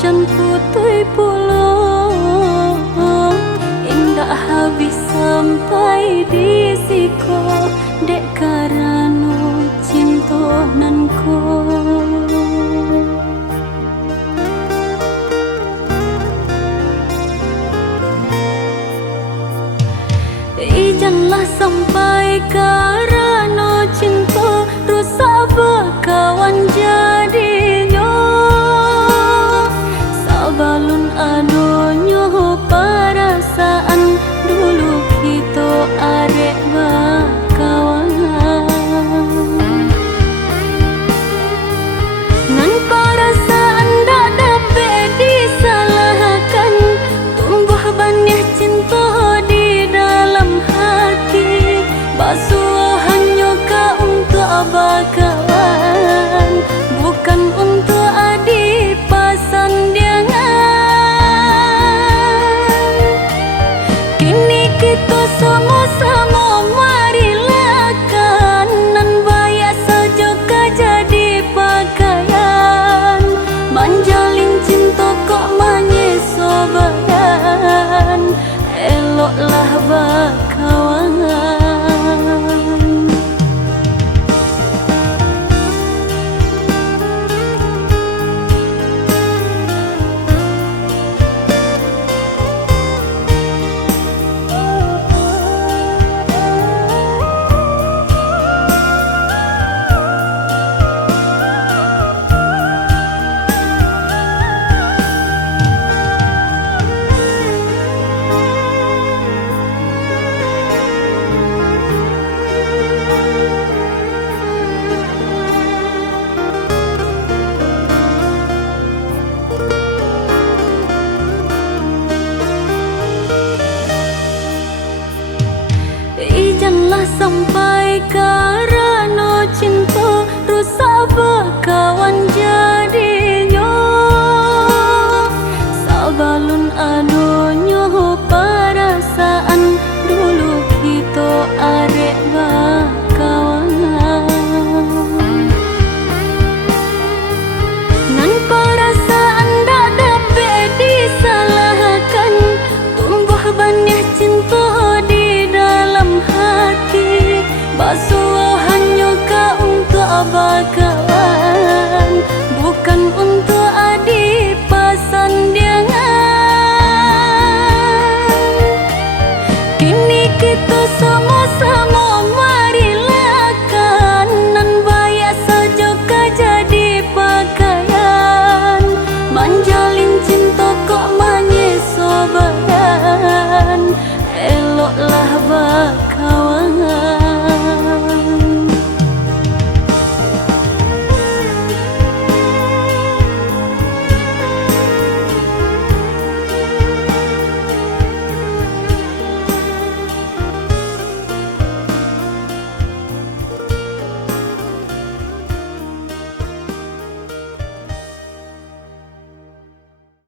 jan putih pulau, indah habis sampai di siko, dek karano cinta nanko. Ijanlah sampai karano cinta rusak berkawan jadinya. Sabalun adonyo perasaan dulu kita arek berkawan. Nan perasaan dak dapat disalahkan, tumbuh benih cinta di dalam hati. Basuh hanya kau untuk berkawan, bukan untuk adik pasandiangan. Kini kita sama-sama marilah kanan, bayak saja jadi pakaian. Menjalin cinta kok menyeso badan, eloklah berkawan. Ijanlah sampai karano cinta rusak berkawan jadinya. Sabalun adonyo perasaan dulu kita arek berkawan. Nan perasaan dak dapat disalahkan, tumbuh benih cinta di dalam hati. Basuh hanya kau untuk berkawan.